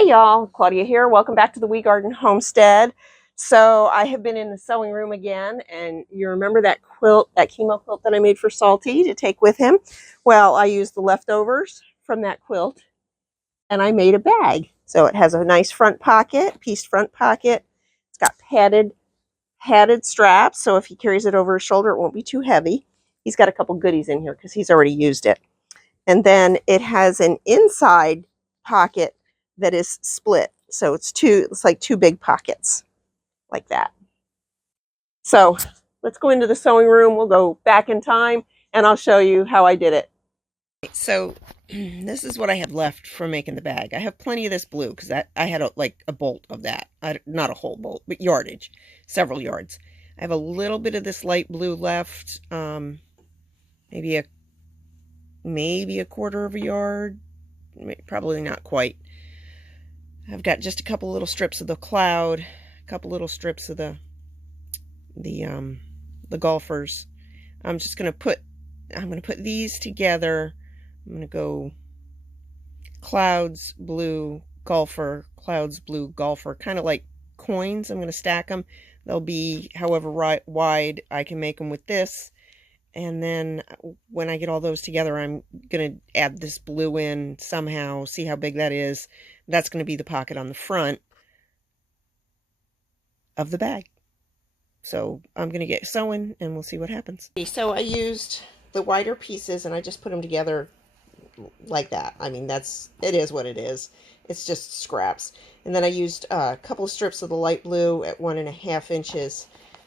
Hey y'all, Claudia here. Welcome back to the Wee Garden Homestead. So I have been in the sewing room again, and you remember that quilt, that chemo quilt that I made for Salty to take with him? Well, I used the leftovers from that quilt and I made a bag. So it has a nice front pocket, pieced front pocket. It's got padded straps, so if he carries it over his shoulder, it won't be too heavy. He's got a couple goodies in here because he's already used it. And then it has an inside pocket that is split. So it's like two big pockets like that. So let's go into the sewing room. We'll go back in time and I'll show you how I did it. So this is what I had left from making the bag. I have plenty of this blue because I had like a bolt of that. Not a whole bolt, but yardage, several yards. I have a little bit of this light blue left, maybe a quarter of a yard, probably not quite. I've got just a couple little strips of the cloud, a couple little strips of the golfers. I'm gonna put these together. I'm gonna go clouds, blue, golfer, clouds, blue, golfer, kind of like coins. I'm gonna stack them. They'll be however wide I can make them with this. And then when I get all those together, I'm going to add this blue in somehow, see how big that is. That's going to be the pocket on the front of the bag. So I'm going to get sewing and we'll see what happens. So I used the wider pieces and I just put them together like that. I mean, it is what it is. It's just scraps. And then I used a couple of strips of the light blue at 1.5 inches.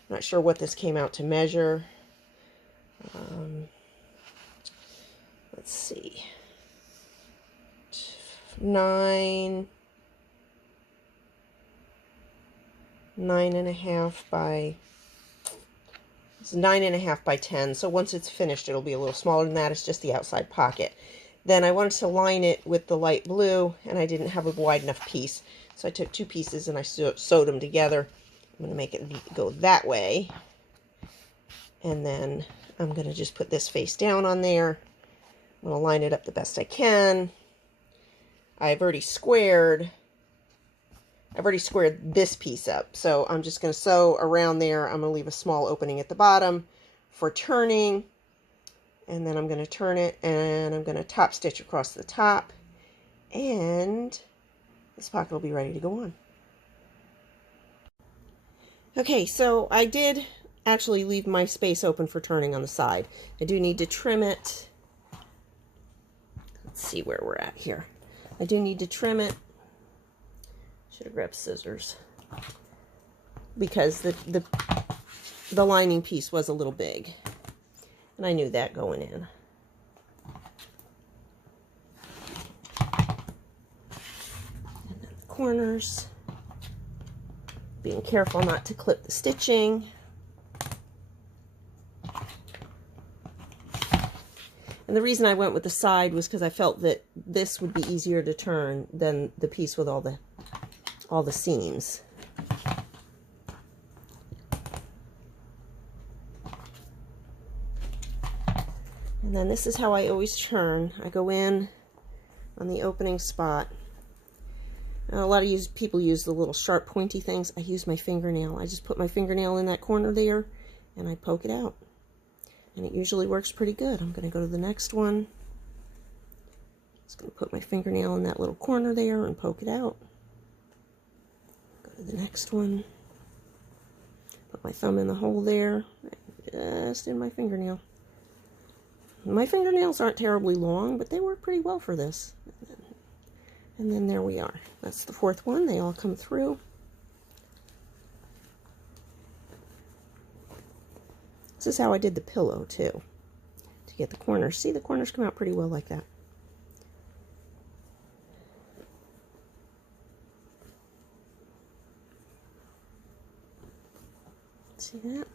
I'm not sure what this came out to measure. Let's see, 9.5 by, it's 9.5 by 10. So once it's finished, it'll be a little smaller than that. It's just the outside pocket. Then I wanted to line it with the light blue, and I didn't have a wide enough piece. So I took two pieces and I sewed them together. I'm going to make it go that way. And then I'm going to just put this face down on there. I'm going to line it up the best I can. I've already squared this piece up. So I'm just going to sew around there. I'm going to leave a small opening at the bottom for turning. And then I'm going to turn it and I'm going to top stitch across the top. And this pocket will be ready to go on. Okay, so I did actually leave my space open for turning on the side. I do need to trim it. Let's see where we're at here. I do need to trim it. Should have grabbed scissors because the lining piece was a little big, and I knew that going in. And then the corners. Being careful not to clip the stitching. And the reason I went with the side was because I felt that this would be easier to turn than the piece with all the seams. And then this is how I always turn. I go in on the opening spot. Now, a lot of people use the little sharp pointy things. I use my fingernail. I just put my fingernail in that corner there and I poke it out. And it usually works pretty good. I'm going to go to the next one. Just going to put my fingernail in that little corner there and poke it out. Go to the next one. Put my thumb in the hole there, just in my fingernail. My fingernails aren't terribly long, but they work pretty well for this. And then there we are. That's the fourth one. They all come through. This is how I did the pillow too, to get the corners. See, the corners come out pretty well like that. See that?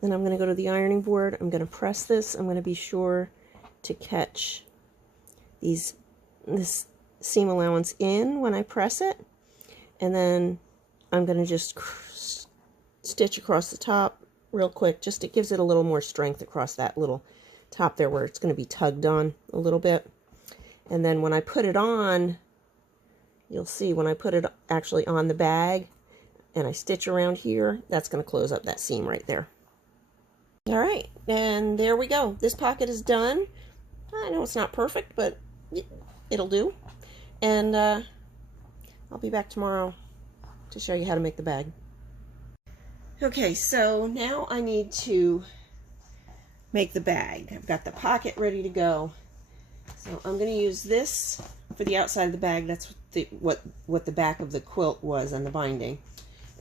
Then I'm going to go to the ironing board. I'm going to press this. I'm going to be sure to catch this seam allowance in when I press it. And then I'm going to just stitch across the top real quick. Just it gives it a little more strength across that little top there where it's going to be tugged on a little bit. And then when I put it on, you'll see when I put it actually on the bag and I stitch around here, that's going to close up that seam right there. All right, and there we go. This pocket is done. I know it's not perfect, but it'll do. And I'll be back tomorrow to show you how to make the bag. Okay, so now I need to make the bag. I've got the pocket ready to go. So I'm going to use this for the outside of the bag. That's what the back of the quilt was and the binding.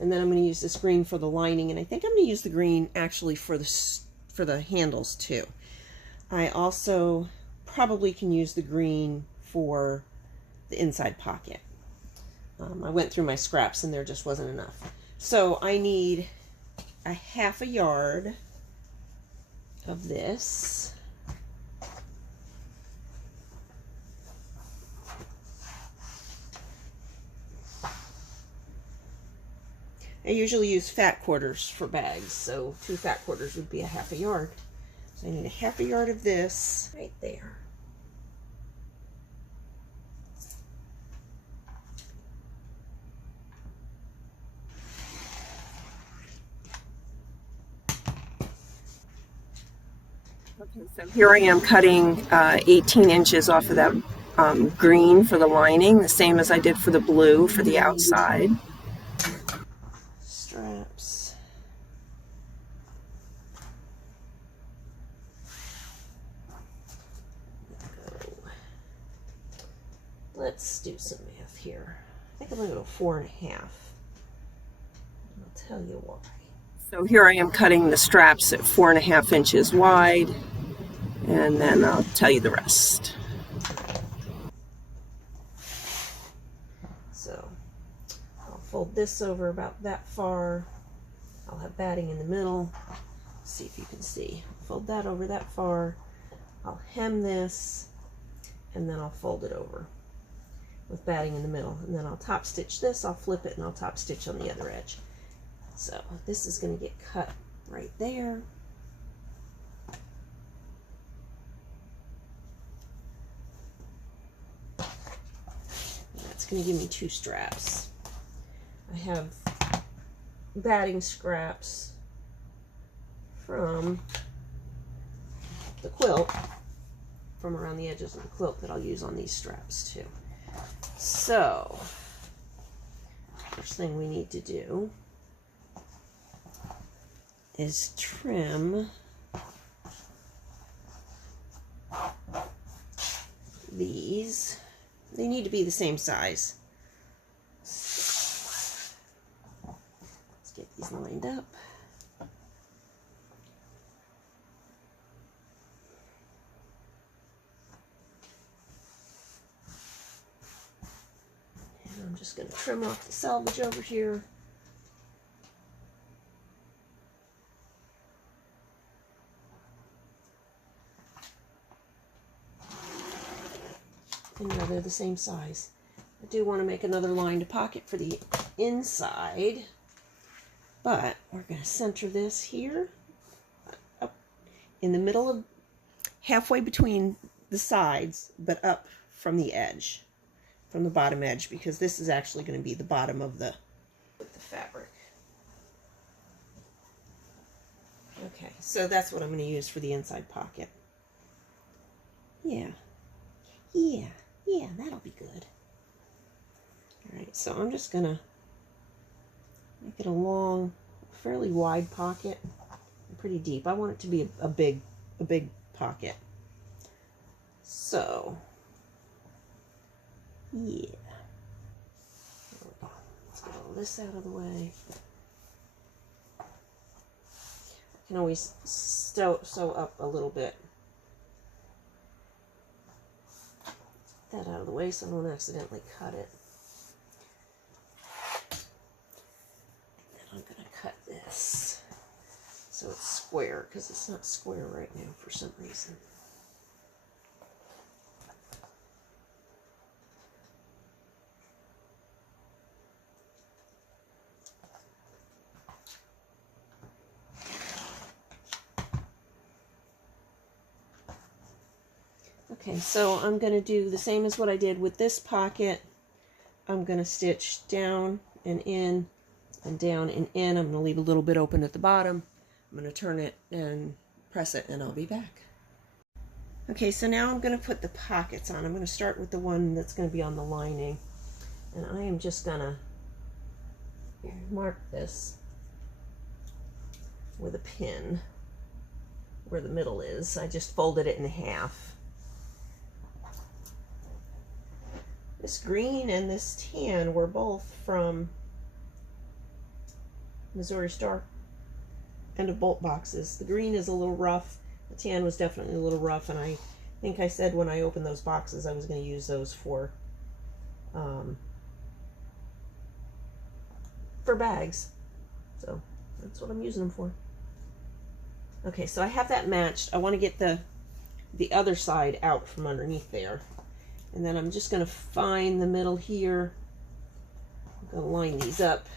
And then I'm going to use this green for the lining, and I think I'm going to use the green actually for the handles too. I also probably can use the green for the inside pocket. I went through my scraps and there just wasn't enough. So I need a 1/2 yard of this. I usually use fat quarters for bags, so 2 fat quarters would be a 1/2 yard. So I need a 1/2 yard of this right there. Okay, so here I am cutting 18 inches off of that green for the lining, the same as I did for the blue for the outside. Straps. Let's do some math here. I think I'm going to go 4.5. I'll tell you why. So here I am cutting the straps at 4.5 inches wide, and then I'll tell you the rest. So I'll fold this over about that far. I'll have batting in the middle. Let's see if you can see. Fold that over that far. I'll hem this, and then I'll fold it over with batting in the middle, and then I'll top stitch this. I'll flip it and I'll top stitch on the other edge. So this is going to get cut right there. That's going to give me 2 straps. I have batting scraps from the quilt, from around the edges of the quilt, that I'll use on these straps too. So first thing we need to do is trim these. They need to be the same size. So let's get these lined up. And I'm just going to trim off the selvage over here. And now they're the same size. I do want to make another lined pocket for the inside, but we're going to center this here up in the middle of, halfway between the sides, but up from the edge, from the bottom edge, because this is actually going to be the bottom of the fabric. Okay, so that's what I'm going to use for the inside pocket. Yeah, that'll be good. Alright, so I'm just going to make it a long, fairly wide pocket, pretty deep. I want it to be a big pocket. So, yeah. There we go. Let's get all this out of the way. I can always sew up a little bit. That out of the way so I don't accidentally cut it. And I'm going to cut this so it's square, because it's not square right now for some reason. Okay, so I'm going to do the same as what I did with this pocket. I'm going to stitch down and in and down and in. I'm going to leave a little bit open at the bottom. I'm going to turn it and press it, and I'll be back. Okay, so now I'm going to put the pockets on. I'm going to start with the one that's going to be on the lining. And I am just going to mark this with a pin where the middle is. I just folded it in half. This green and this tan were both from Missouri Star end of bolt boxes. The green is a little rough. The tan was definitely a little rough, and I think I said when I opened those boxes I was going to use those for bags. So that's what I'm using them for. Okay, so I have that matched. I want to get the other side out from underneath there. And then I'm just going to find the middle here. I'm going to line these up.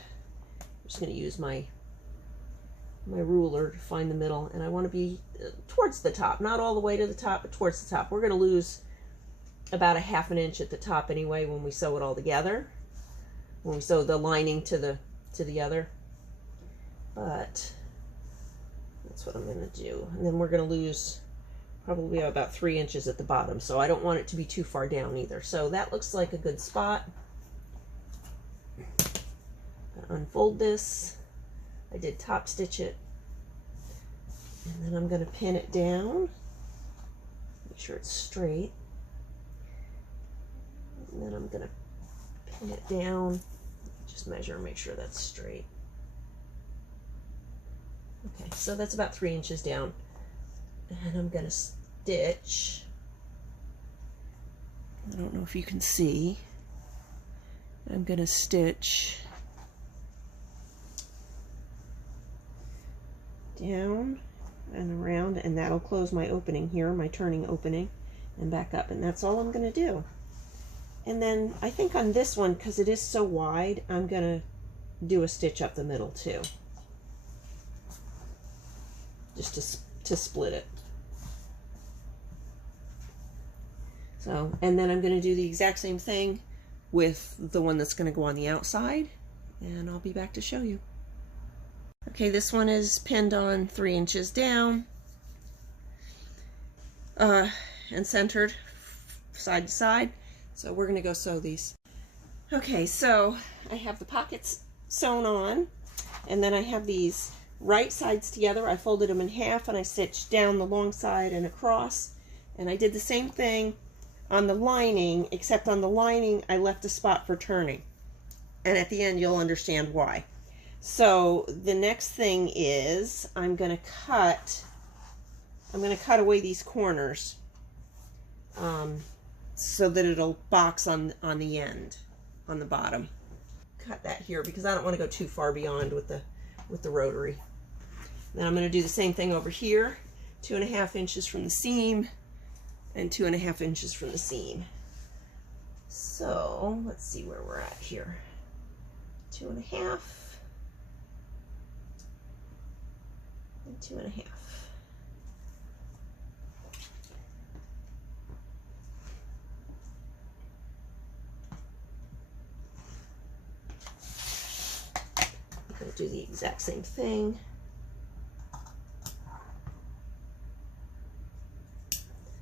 I'm just going to use my ruler to find the middle, and I want to be towards the top, not all the way to the top, but towards the top. We're going to lose about a ½ an inch at the top anyway when we sew it all together, when we sew the lining to the other, but that's what I'm going to do. And then we're going to lose probably about 3 inches at the bottom, so I don't want it to be too far down either. So that looks like a good spot. Unfold this. I did top stitch it, and then I'm going to pin it down, make sure it's straight, and then I'm going to pin it down, just measure and make sure that's straight. Okay, so that's about 3 inches down, and I'm going to stitch. I don't know if you can see. I'm going to stitch down and around, and that'll close my opening here, my turning opening, and back up, and that's all I'm going to do. And then I think on this one, because it is so wide, I'm going to do a stitch up the middle too, just to split it. So, and then I'm going to do the exact same thing with the one that's going to go on the outside, and I'll be back to show you. Okay, this one is pinned on 3 inches down and centered side to side. So we're going to go sew these. Okay, so I have the pockets sewn on, and then I have these right sides together. I folded them in half, and I stitched down the long side and across. And I did the same thing on the lining, except on the lining I left a spot for turning. And at the end you'll understand why. So the next thing is I'm going to cut away these corners so that it'll box on the end, on the bottom. Cut that here because I don't want to go too far beyond with the rotary. Then I'm going to do the same thing over here, 2.5 inches from the seam and 2.5 inches from the seam. So let's see where we're at here. 2.5 and 2.5. I'm going to do the exact same thing.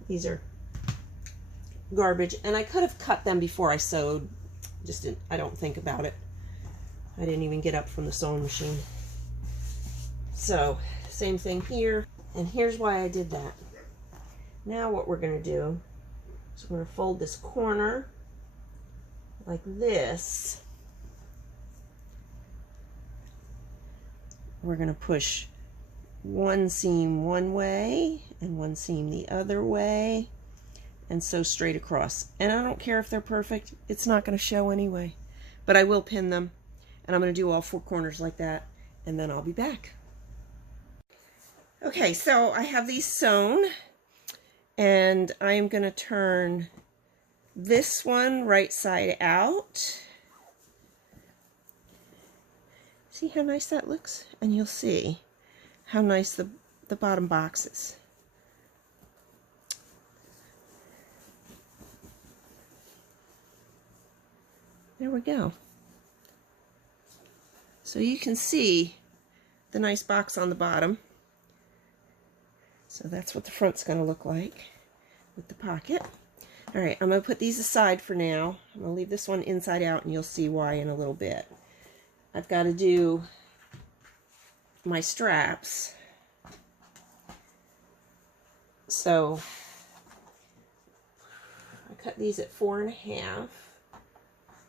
These are garbage, and I could have cut them before I sewed. Just didn't, I don't think about it. I didn't even get up from the sewing machine. So same thing here, and here's why I did that. Now what we're going to do is we're going to fold this corner like this. We're going to push one seam one way and one seam the other way and sew straight across. And I don't care if they're perfect, it's not going to show anyway, but I will pin them, and I'm going to do all 4 corners like that, and then I'll be back. Okay, so I have these sewn, and I am going to turn this one right side out. See how nice that looks? And you'll see how nice the bottom box is. There we go. So you can see the nice box on the bottom. So that's what the front's going to look like with the pocket. All right, I'm going to put these aside for now. I'm going to leave this one inside out, and you'll see why in a little bit. I've got to do my straps. So I cut these at 4.5.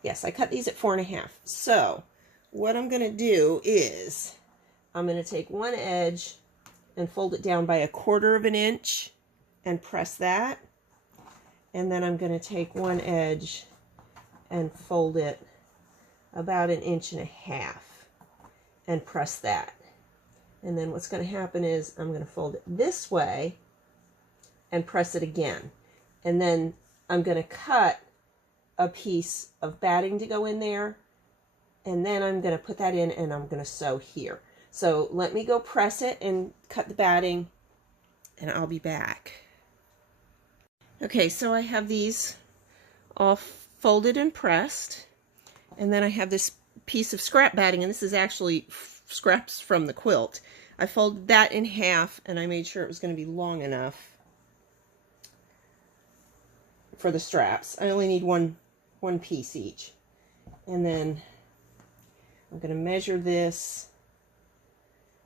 Yes, I cut these at 4.5. So what I'm going to do is I'm going to take one edge and fold it down by 1/4 inch and press that. And then I'm going to take one edge and fold it about 1.5 inches and press that. And then what's going to happen is I'm going to fold it this way and press it again. And then I'm going to cut a piece of batting to go in there. And then I'm going to put that in and I'm going to sew here. So let me go press it and cut the batting, and I'll be back. Okay, so I have these all folded and pressed, and then I have this piece of scrap batting, and this is actually scraps from the quilt. I folded that in half, and I made sure it was going to be long enough for the straps. I only need one piece each. And then I'm going to measure this,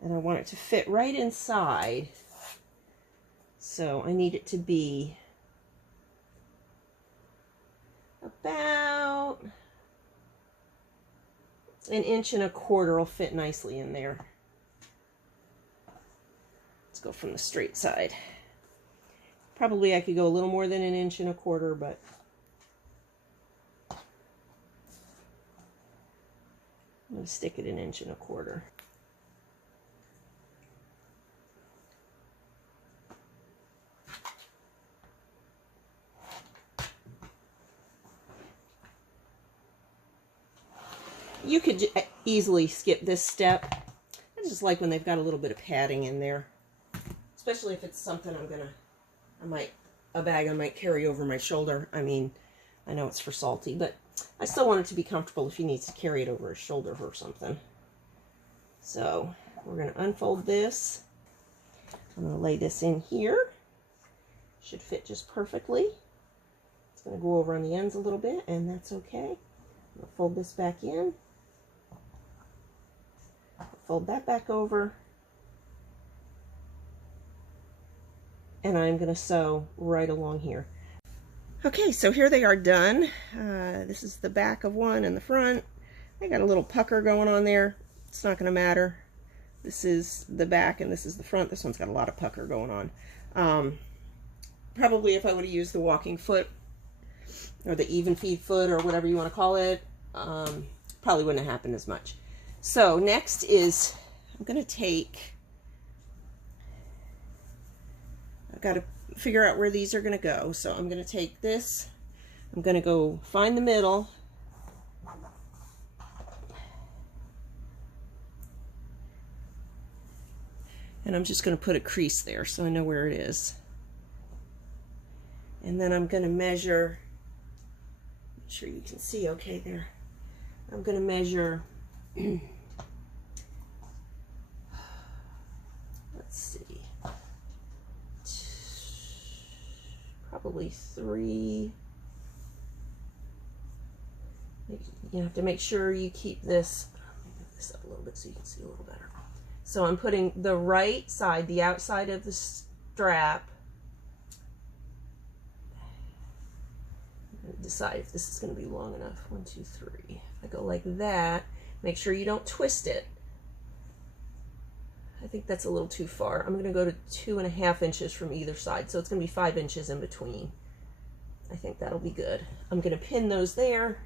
and I want it to fit right inside. So I need it to be about 1.25 inches will fit nicely in there. Let's go from the straight side. Probably I could go a little more than 1.25 inches, but I'm going to stick it 1.25 inches. You could easily skip this step. I just like when they've got a little bit of padding in there, especially if it's something a bag I might carry over my shoulder. I mean, I know it's for Salty, but I still want it to be comfortable if he needs to carry it over his shoulder or something. So we're going to unfold this. I'm going to lay this in here. Should fit just perfectly. It's going to go over on the ends a little bit, and that's okay. I'm going to fold this back in. Fold that back over. And I'm going to sew right along here. Okay, so here they are done. This is the back of one and the front. I got a little pucker going on there. It's not going to matter. This is the back and this is the front. This one's got a lot of pucker going on. Probably if I would have used the walking foot or the even feed foot or whatever you want to call it, probably wouldn't have happened as much. So next is, I'm going to take, I've got to figure out where these are going to go. So I'm going to take this, I'm going to go find the middle, and I'm just going to put a crease there so I know where it is. And then I'm going to measure, make sure you can see okay there. I'm going to measure, let's see, probably 3. You have to make sure you keep this, move this up a little bit so you can see a little better. So I'm putting the right side, the outside of the strap. I'm going to decide if this is going to be long enough. 1, 2, 3. If I go like that, make sure you don't twist it. I think that's a little too far. I'm going to go to 2.5 inches from either side, so it's going to be 5 inches in between. I think that'll be good. I'm going to pin those there.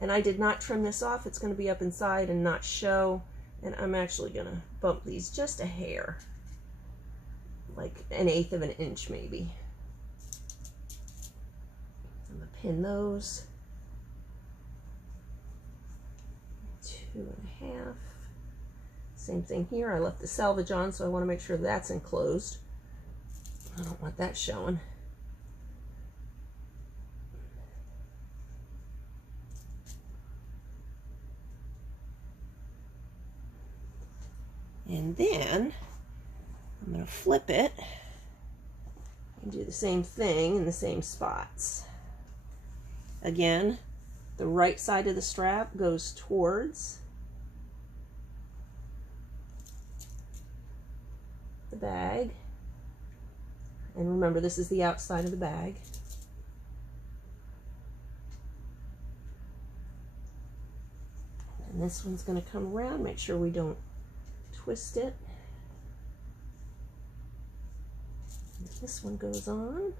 And I did not trim this off. It's going to be up inside and not show. And I'm actually going to bump these just a hair, like 1/8 inch maybe. I'm going to pin those. 2.5. Same thing here. I left the selvage on, so I want to make sure that's enclosed. I don't want that showing. And then I'm going to flip it and do the same thing in the same spots. Again, the right side of the strap goes towards the bag. And remember, this is the outside of the bag. And this one's going to come around. Make sure we don't twist it. And this one goes on.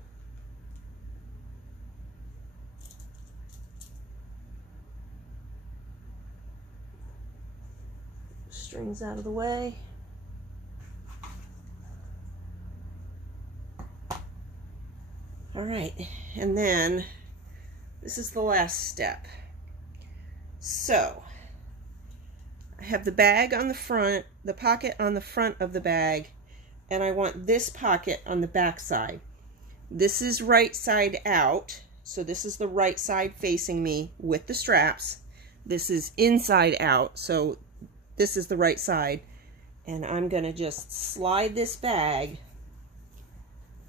Strings out of the way. All right, and then this is the last step. So I have the bag on the front, the pocket on the front of the bag, and I want this pocket on the back side. This is right side out, so this is the right side facing me with the straps. This is inside out, so this is the right side. And I'm gonna just slide this bag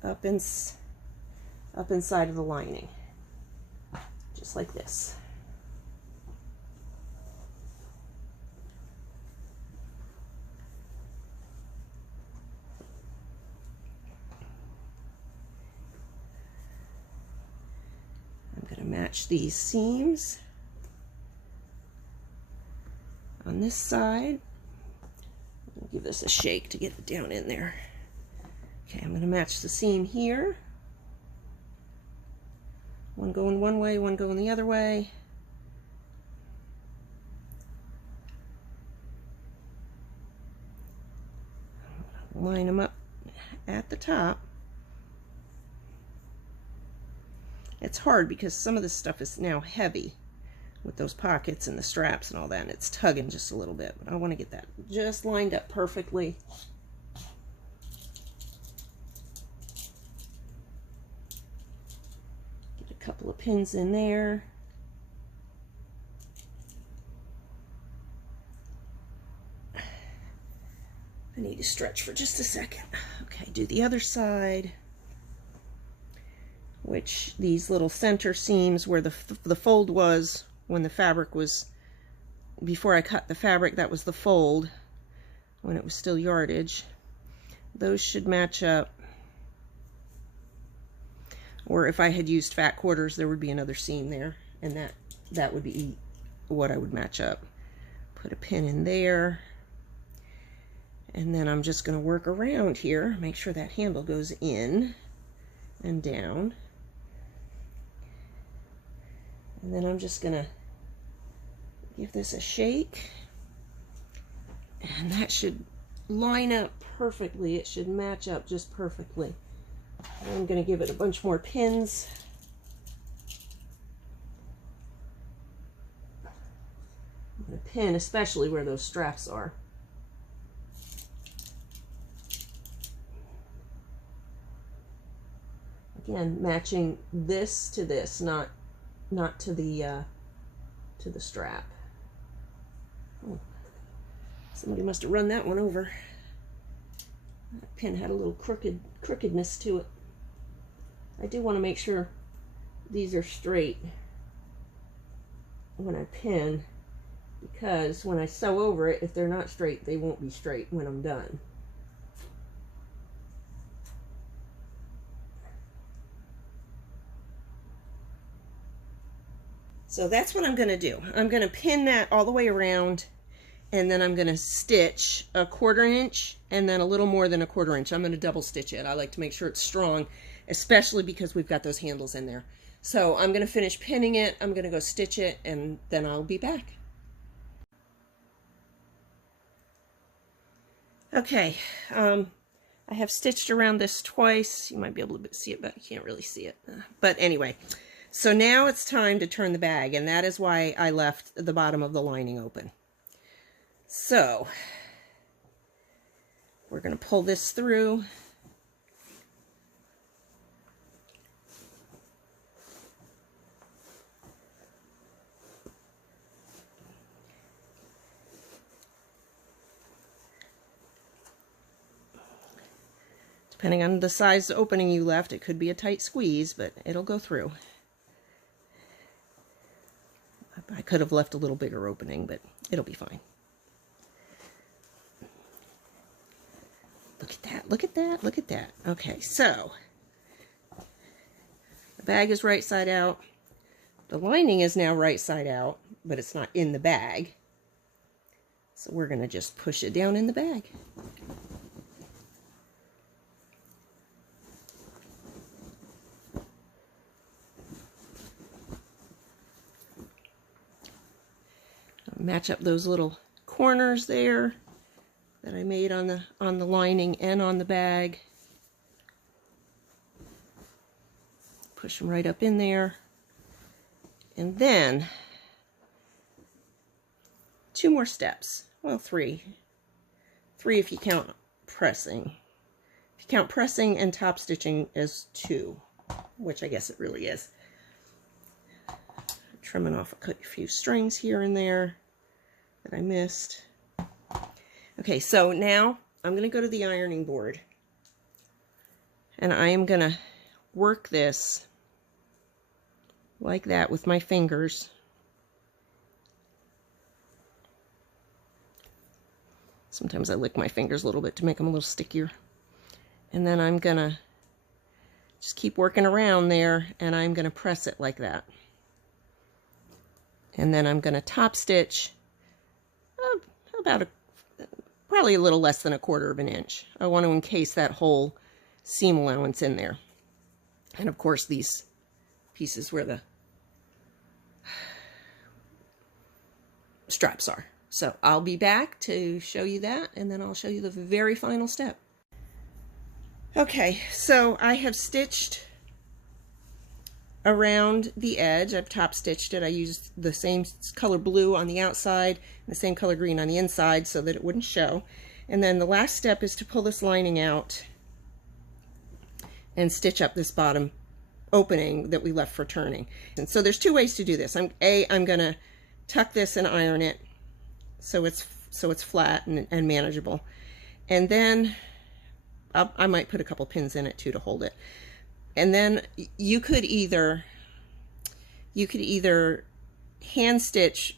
up inside of the lining, just like this. I'm going to match these seams on this side. I'll give this a shake to get it down in there. Okay, I'm going to match the seam here. One going one way, one going the other way. Line them up at the top. It's hard because some of this stuff is now heavy with those pockets and the straps and all that, and it's tugging just a little bit, but I want to get that just lined up perfectly. Get a couple of pins in there. I need to stretch for just a second. Okay, do the other side, which these little center seams where the fold was when the fabric was, before I cut the fabric, that was the fold when it was still yardage. Those should match up. Or if I had used fat quarters, there would be another seam there, and that would be what I would match up. Put a pin in there. And then I'm just going to work around here, make sure that handle goes in and down. And then I'm just going to give this a shake. And that should line up perfectly. It should match up just perfectly. I'm going to give it a bunch more pins. I'm going to pin especially where those straps are. Again, matching this to this, not to the strap. Oh, somebody must have run that one over. That pin had a little crookedness to it. I do want to make sure these are straight when I pin, because when I sew over it, if they're not straight, they won't be straight when I'm done. So that's what I'm going to do. I'm going to pin that all the way around, and then I'm going to stitch a 1/4 inch and then a little more than a 1/4 inch. I'm going to double stitch it. I like to make sure it's strong, especially because we've got those handles in there. So I'm going to finish pinning it. I'm going to go stitch it, and then I'll be back. Okay, I have stitched around this twice. You might be able to see it, but you can't really see it. But anyway. So now it's time to turn the bag, and that is why I left the bottom of the lining open. So we're going to pull this through. Depending on the size opening you left, it could be a tight squeeze, but it'll go through. I could have left a little bigger opening, but it'll be fine. Look at that, look at that, look at that. Okay, so the bag is right side out. The lining is now right side out, but it's not in the bag. So we're going to just push it down in the bag. Match up those little corners there that I made on the lining and on the bag. Push them right up in there. And then 2 more steps. Well, 3. 3 if you count pressing. If you count pressing and top stitching as 2, which I guess it really is. Trimming off a few strings here and there that I missed. Okay, so now I'm going to go to the ironing board and I am going to work this like that with my fingers. Sometimes I lick my fingers a little bit to make them a little stickier. And then I'm going to just keep working around there and I'm going to press it like that. And then I'm going to top stitch about probably a little less than 1/4 of an inch. I want to encase that whole seam allowance in there. And of course these pieces where the straps are. So I'll be back to show you that, and then I'll show you the very final step. Okay, so I have stitched around the edge. I've top stitched it. I used the same color blue on the outside and the same color green on the inside so that it wouldn't show. And then the last step is to pull this lining out and stitch up this bottom opening that we left for turning. And so there's 2 ways to do this. I'm going to tuck this and iron it so it's flat and manageable. And then I might put a couple pins in it too to hold it. And then you could either hand stitch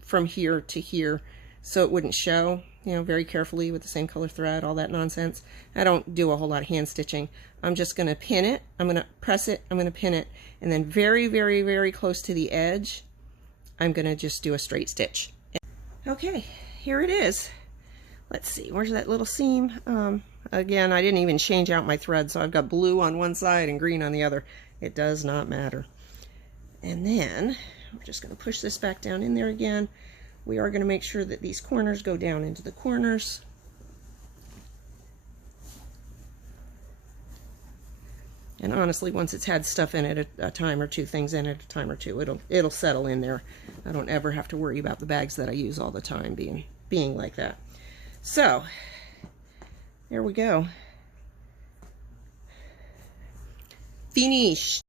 from here to here so it wouldn't show, you know, very carefully with the same color thread, all that nonsense. I don't do a whole lot of hand stitching. I'm just going to pin it, I'm going to press it, I'm going to pin it, and then very, very, very close to the edge, I'm going to just do a straight stitch. Okay, here it is. Let's see, where's that little seam? Again, I didn't even change out my thread, so I've got blue on one side and green on the other. It does not matter. And then we're just going to push this back down in there again. We are going to make sure that these corners go down into the corners. And honestly, once it's had stuff in it a time or two, things in it a time or two, it'll settle in there. I don't ever have to worry about the bags that I use all the time being like that. So there we go. Finish.